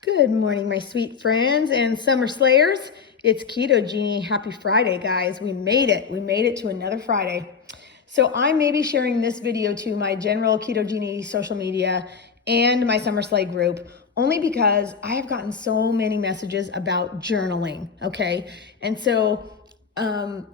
Good morning, my sweet friends and summer slayers. It's Keto Genie. Happy Friday, guys. We made it. We made it to another Friday. So I may be sharing this video to my general Keto Genie social media and my Summer Slay group, only because I have gotten so many messages about journaling, okay? And so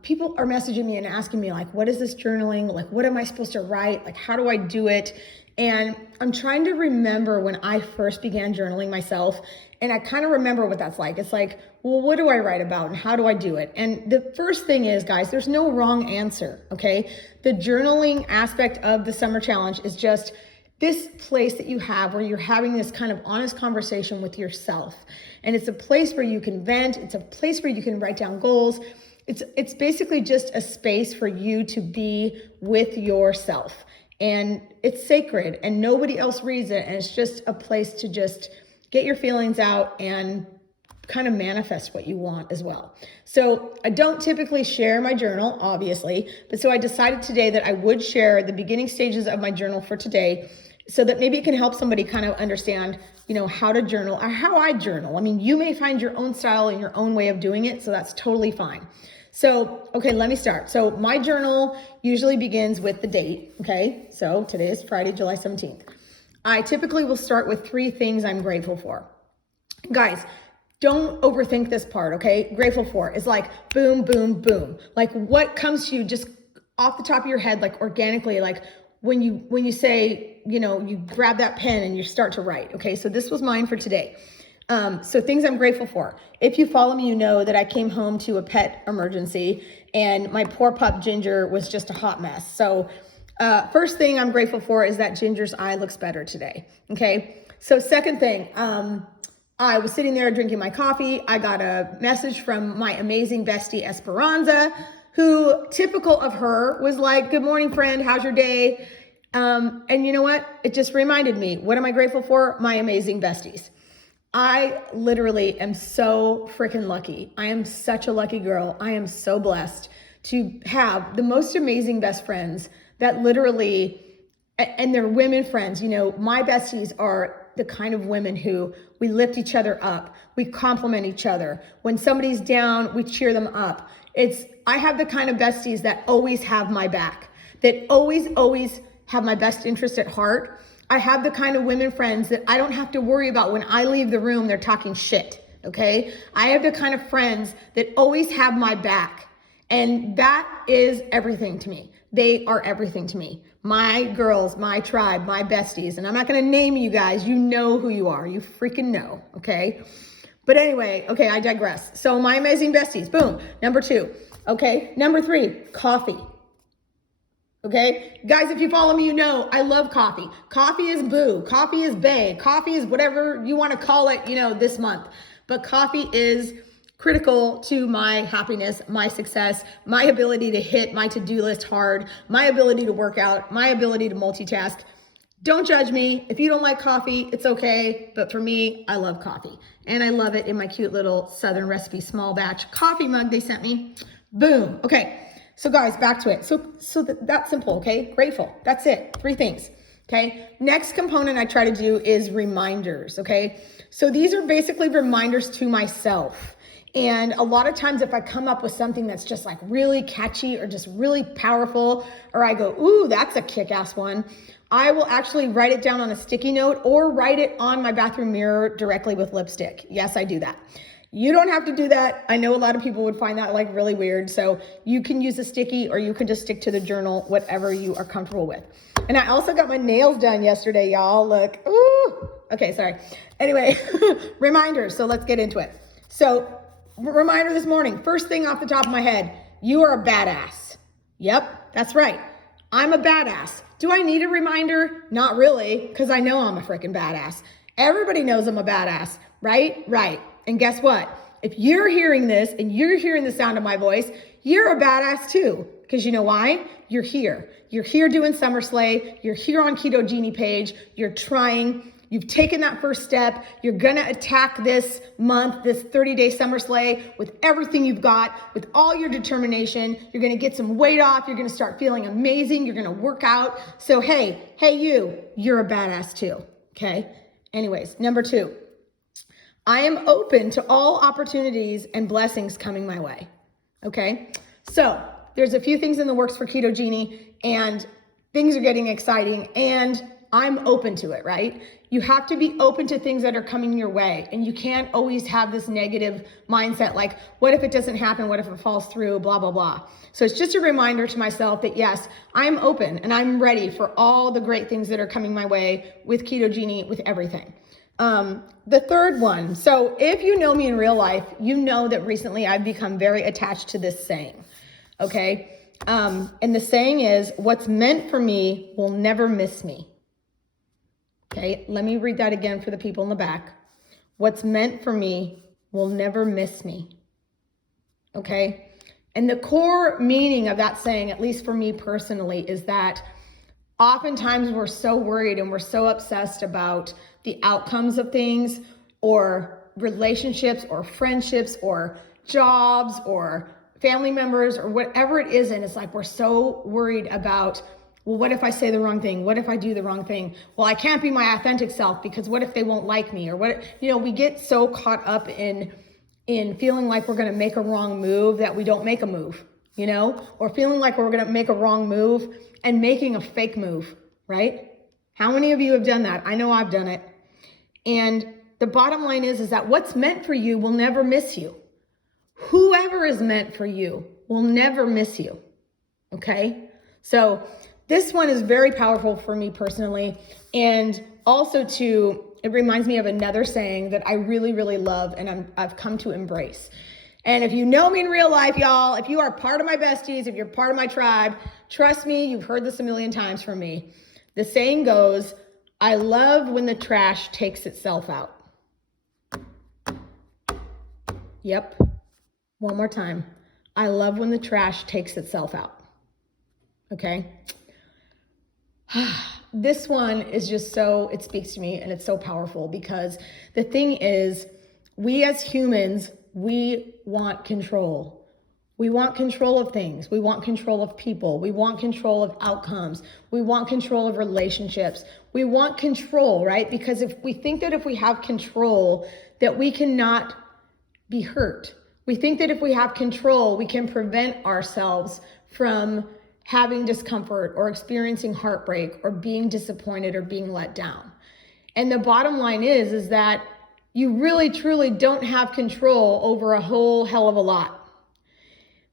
people are messaging me and asking me, like, what is this journaling? Like, what am I supposed to write? Like, how do I do it? And I'm trying to remember when I first began journaling myself, and I kind of remember what that's like. It's like, well, what do I write about and how do I do it? And the first thing is, guys, there's no wrong answer, okay? The journaling aspect of the summer challenge is just this place that you have where you're having this kind of honest conversation with yourself. And it's a place where you can vent. It's a place where you can write down goals. It's basically just a space for you to be with yourself. And it's sacred and nobody else reads it. And it's just a place to just get your feelings out and kind of manifest what you want as well. So I don't typically share my journal, obviously, but so I decided today that I would share the beginning stages of my journal for today so that maybe it can help somebody kind of understand, how to journal or how I journal. I mean, you may find your own style and your own way of doing it, so that's totally fine. So, okay, let me start. So my journal usually begins with the date, okay? So today is Friday, July 17th. I typically will start with 3 things I'm grateful for. Guys, don't overthink this part, okay? Grateful for is like boom, boom, boom. Like what comes to you just off the top of your head, like organically, like when you say, you grab that pen and you start to write, okay? So this was mine for today. So things I'm grateful for. If you follow me, you know that I came home to a pet emergency and my poor pup Ginger was just a hot mess. So first thing I'm grateful for is that Ginger's eye looks better today. Okay. So second thing, I was sitting there drinking my coffee. I got a message from my amazing bestie Esperanza, who, typical of her, was like, "Good morning, friend. How's your day?" And you know what? It just reminded me, what am I grateful for? My amazing besties. I literally am so freaking lucky. I am such a lucky girl. I am so blessed to have the most amazing best friends that literally, and they're women friends. My besties are the kind of women who we lift each other up. We compliment each other. When somebody's down, we cheer them up. I have the kind of besties that always have my back, that always have my best interest at heart. I have the kind of women friends that I don't have to worry about when I leave the room, they're talking shit, okay? I have the kind of friends that always have my back. And that is everything to me. They are everything to me. My girls, my tribe, my besties. And I'm not gonna name you guys. You know who you are. You freaking know, okay? But anyway, okay, I digress. So my amazing besties, boom. Number 2, okay? Number 3, coffee. Okay, guys, if you follow me, you know I love coffee. Coffee is boo, coffee is bae, coffee is whatever you want to call it, this month. But coffee is critical to my happiness, my success, my ability to hit my to-do list hard, my ability to work out, my ability to multitask. Don't judge me. If you don't like coffee, it's okay. But for me, I love coffee. And I love it in my cute little Southern Recipe small batch coffee mug they sent me. Boom. Okay. So guys, back to it. So that's simple, okay? Grateful. That's it. 3 things, okay? Next component I try to do is reminders, okay? So these are basically reminders to myself. And a lot of times if I come up with something that's just like really catchy or just really powerful, or I go, ooh, that's a kick-ass one, I will actually write it down on a sticky note or write it on my bathroom mirror directly with lipstick. Yes, I do that. You don't have to do that. I know a lot of people would find that like really weird. So you can use a sticky or you can just stick to the journal, whatever you are comfortable with. And I also got my nails done yesterday, y'all. Look, ooh. Okay, sorry. Anyway, reminders. So let's get into it. So reminder this morning, first thing off the top of my head, you are a badass. Yep, that's right. I'm a badass. Do I need a reminder? Not really, because I know I'm a freaking badass. Everybody knows I'm a badass, right? Right. And guess what? If you're hearing this and you're hearing the sound of my voice, you're a badass too. Because you know why? You're here. You're here doing Summer Slay. You're here on Keto Genie page. You're trying. You've taken that first step. You're going to attack this month, this 30-day Summer Slay with everything you've got, with all your determination. You're going to get some weight off. You're going to start feeling amazing. You're going to work out. So, hey, you're a badass too. Okay? Anyways, number 2. I am open to all opportunities and blessings coming my way. Okay. So there's a few things in the works for Keto Genie, and things are getting exciting, and I'm open to it, right? You have to be open to things that are coming your way, and you can't always have this negative mindset like, what if it doesn't happen? What if it falls through? Blah, blah, blah. So it's just a reminder to myself that yes, I'm open and I'm ready for all the great things that are coming my way with Keto Genie, with everything. The third one. So if you know me in real life, you know that recently I've become very attached to this saying. Okay. And the saying is, what's meant for me will never miss me. Okay. Let me read that again for the people in the back. What's meant for me will never miss me. Okay. And the core meaning of that saying, at least for me personally, is that oftentimes we're so worried and we're so obsessed about the outcomes of things, or relationships, or friendships, or jobs, or family members, or whatever it is. And it's like, we're so worried about, well, what if I say the wrong thing? What if I do the wrong thing? Well, I can't be my authentic self because what if they won't like me? Or what, we get so caught up in feeling like we're going to make a wrong move that we don't make a move, or feeling like we're going to make a wrong move and making a fake move, right? How many of you have done that? I know I've done it. And the bottom line is that what's meant for you will never miss you. Whoever is meant for you will never miss you. Okay? So this one is very powerful for me personally. And also it reminds me of another saying that I really, really love and I've come to embrace. And if you know me in real life, y'all, if you are part of my besties, if you're part of my tribe, trust me, you've heard this a million times from me. The saying goes, I love when the trash takes itself out. Yep. One more time. I love when the trash takes itself out. Okay. This one is just it speaks to me, and it's so powerful because the thing is, we as humans, we want control. We want control of things. We want control of people. We want control of outcomes. We want control of relationships. We want control, right? Because if we think that if we have control, that we cannot be hurt. We think that if we have control, we can prevent ourselves from having discomfort or experiencing heartbreak or being disappointed or being let down. And the bottom line is that you really, truly don't have control over a whole hell of a lot.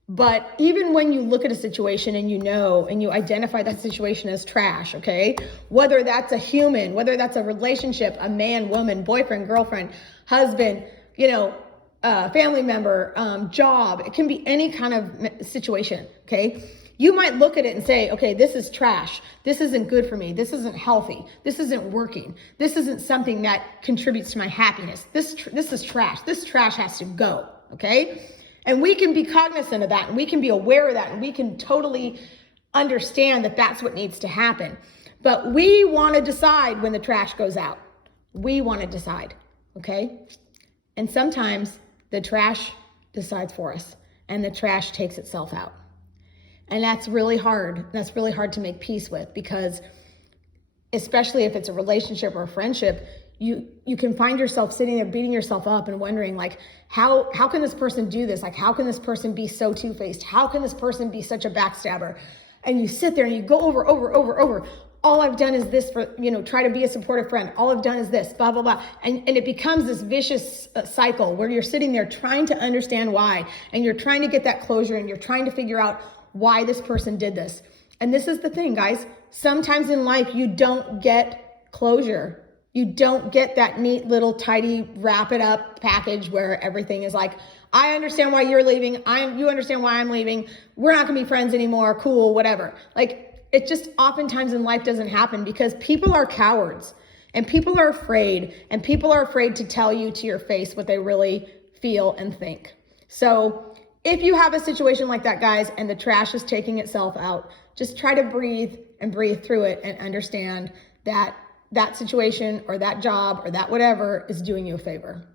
But even when you look at a situation and you identify that situation as trash, okay? Whether that's a human, whether that's a relationship, a man, woman, boyfriend, girlfriend, husband, family member, job, it can be any kind of situation, okay? You might look at it and say, okay, this is trash. This isn't good for me. This isn't healthy. This isn't working. This isn't something that contributes to my happiness. This is trash. This trash has to go, okay? And we can be cognizant of that, and we can be aware of that, and we can totally understand that that's what needs to happen. But we want to decide when the trash goes out. We want to decide, okay? And sometimes the trash decides for us, and the trash takes itself out. And that's really hard. That's really hard to make peace with, because especially if it's a relationship or a friendship, you can find yourself sitting there beating yourself up and wondering, like, how can this person do this? Like, how can this person be so two-faced? How can this person be such a backstabber? And you sit there and you go over. All I've done is this for, try to be a supportive friend. All I've done is this, blah, blah, blah. And it becomes this vicious cycle where you're sitting there trying to understand why, and you're trying to get that closure, and you're trying to figure out why this person did this. And this is the thing, guys. Sometimes in life, you don't get closure. You don't get that neat little tidy wrap it up package where everything is like, I understand why you're leaving. You understand why I'm leaving. We're not gonna be friends anymore. Cool, whatever. Like, it just oftentimes in life doesn't happen because people are cowards, and people are afraid, and people are afraid to tell you to your face what they really feel and think. So if you have a situation like that, guys, and the trash is taking itself out, just try to breathe through it and understand that that situation or that job or that whatever is doing you a favor.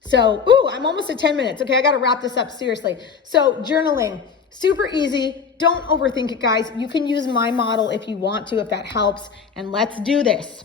So, I'm almost at 10 minutes. Okay, I got to wrap this up seriously. So journaling, super easy. Don't overthink it, guys. You can use my model if you want to, if that helps. And let's do this.